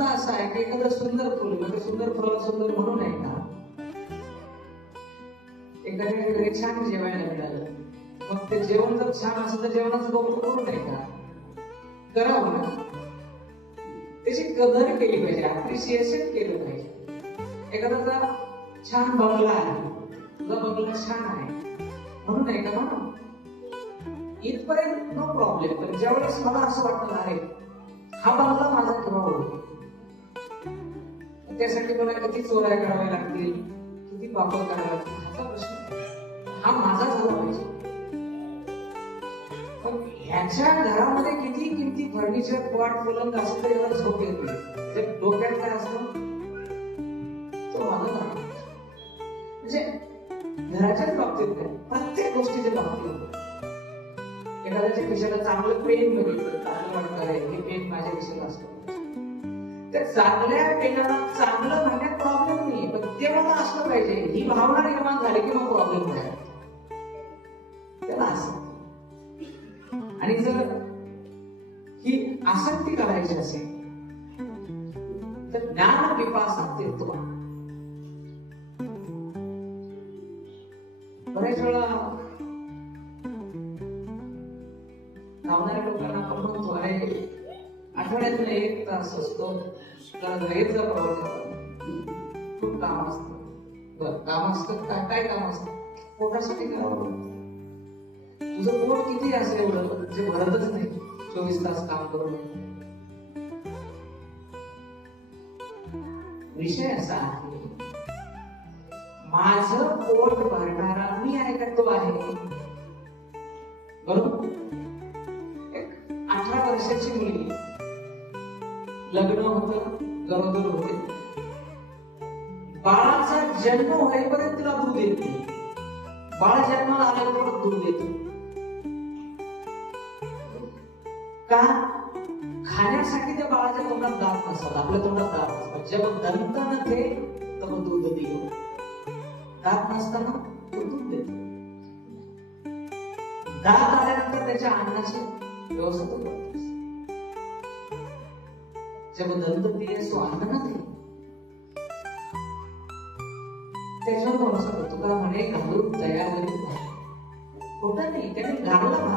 सुद्धा असा आहे की एखादं सुंदर फुल म्हणजे सुंदर फुलाला सुंदर म्हणून आहे का, एखाद्या घरी छान जेवायला मिळालं, मग ते जेवण जर छान असेल तर जेवणाचं कौतुक करू नये का, करावं ना. त्याची कदर केली पाहिजे, अप्रिशिएशन केलं पाहिजे. एखादा छान बंगला आहे, तुझा बंगला छान आहे म्हणून आहे का म्हणून इथपर्यंत नो प्रॉब्लेम. पण ज्यावेळेस मला असं वाटतं अरे हा बंगला माझा केव्हा होईल, त्यासाठी मला किती चोऱ्या कराव्या लागतील, किती पापड करावे लागतील, हाचा प्रश्न. हा माझा झाला पाहिजे. पण ह्याच्या घरामध्ये किती किमती फर्निचर पॉट पलंग असं तर याला झोप येत नाही. जे डोक्यात काय असतं तो माझा झाला. म्हणजे घराच्याच बाबतीत काय, प्रत्येक गोष्टीच्या बाबतीत एखाद्याच्या खिशाला चांगलं पेन बघितलं, चांगलं वाटतं हे पेन माझ्या खिशाला असतं, त्या चांगल्या पेनाला चांगलं म्हणण्यात प्रॉब्लेम नाही, पण ते मला असलं पाहिजे ही भावना निर्माण झाली की मग प्रॉब्लेम झाला त्याला असं. आणि जर ही आसक्ती करायची असेल तर ज्ञान पिपासा तीर्थवा. बऱ्याच वेळा धावणाऱ्या लोकांना आपण म्हणतो अरे आठवड्यातून 1 तास असतो, रेल्वेचा प्रवास असतो, खूप काम असतं. बरं काम असतं काय काय काम असतं, पोटासाठी करावं. तुझं पोट किती असेल एवढं जे भरतच नाही 24 तास काम करून. विषय असा आहे माझं पोट भरणारा मी आहे का तो आहे, बरोबर. 18 वर्षाची मुलगी, लग्न होतं, गरोदर होते, बाळाचा जन्म होईपर्यंत तिला दूध येत नाही, बाळ जन्माला आल्यावर दूध येतं का, खाण्यासाठी त्या बाळाच्या तोंडात दात नसतात, आपल्या तोंडात दात नसतात. जेव्हा दंत नथे तेव्हा दूध दिलं, दात नसताना तो दूध देतो. दात आल्यानंतर त्याच्या अन्नाची व्यवस्था तो करतो. जेव्हा दंत दिले तो अन्न नथे त्याच्यावर भरोसा करतो का म्हणे घालून तयार होईल, खोटं नाही, त्याने घालला.